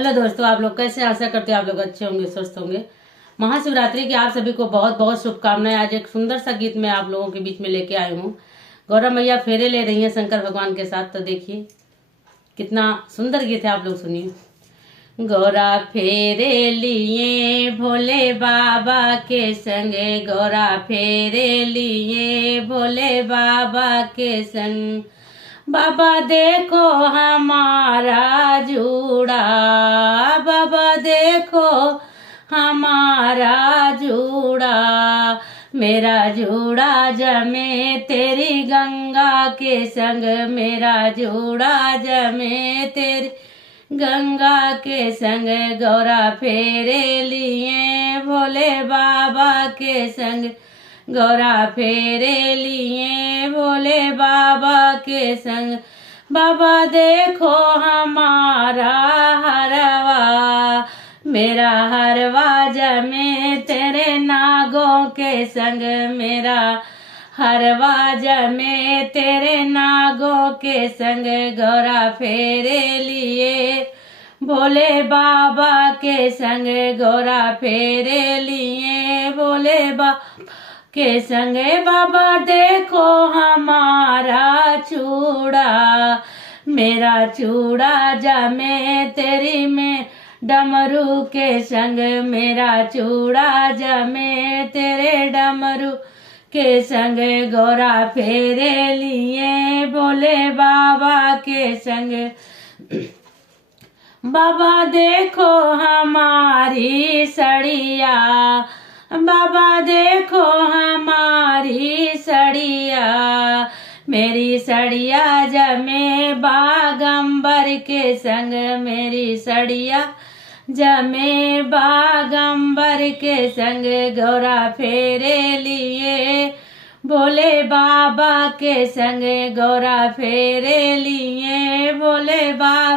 Hello दोस्तों, आप लोग कैसे? आशा करते हैं आप लोग अच्छे होंगे, स्वस्थ होंगे। महाशिवरात्रि की आप सभी को बहुत बहुत शुभकामनाएं। आज एक सुंदर सा गीत मैं आप लोगों के बीच में लेके आई हूँ। गौरा मैया फेरे ले रही हैं शंकर भगवान के साथ, तो देखिए कितना सुंदर गीत है, आप लोग सुनिए। गौरा फेरे लिए भोले बाबा के संगे, गौरा फेरे लिए भोले बाबा के संग। बाबा देखो हमारा जूड़ा, बाबा देखो हमारा जूड़ा, मेरा जूड़ा जमे तेरी गंगा के संग, मेरा जूड़ा जमे तेरी गंगा के संग। गौरा फेरे लिए भोले बाबा के संग, गौरा फेरे लिए भोले बाबा के संग। बाबा देखो हमारा हरवा, मेरा हरवा जमे तेरे नागों के संग, मेरा हरवा जमे तेरे नागों के संग। गौरा फेरे लिए भोले बाबा के संग, गौरा फेरे लिए भोले बाबा के संगे। बाबा देखो हमारा चूड़ा, मेरा चूड़ा जमे तेरी में डमरू के संग, मेरा चूड़ा जमे तेरे डमरू के संग। गौरा फेरे लिए भोले बाबा के संग। बाबा देखो हमारी सड़िया, बाबा देखो हमारी सड़िया, मेरी सड़िया जमे बागंबर के संग, मेरी सड़िया जमे बागंबर के संग। गौरा फेरे लिए भोले बाबा के संग, गौरा फेरे लिए भोले बाबा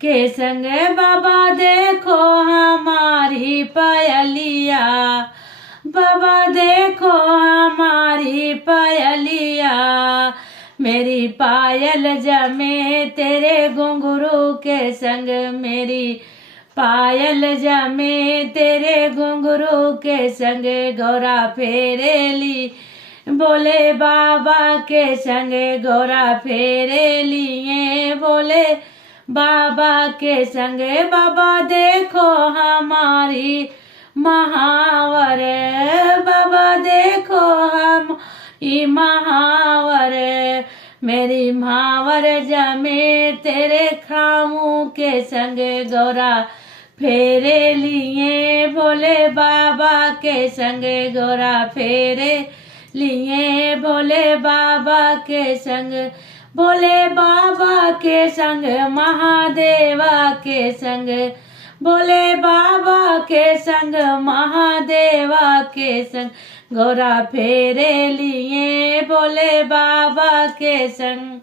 के संग। बाबा देखो हमारी पायलिया, बाबा देखो हमारी पायलिया, मेरी पायल जमे तेरे घुंघरू के संग, मेरी पायल जमे तेरे घुंघरू के संग। गौरा फेरे ली भोले बाबा के संग, गौरा फेरे लिए भोले बाबा के संग। बाबा देखो हमारी महावर, बाबा देखो हम महावर, मेरी महावर जमे तेरे खामू के संग। गौरा फेरे लिए भोले बाबा के संग, गौरा फेरे लिए भोले बाबा के संग। भोले बाबा के संग महादेवा के संग, भोले बाबा के संग महादेवा के संग। गौरा फेरे लिए भोले बाबा के संग।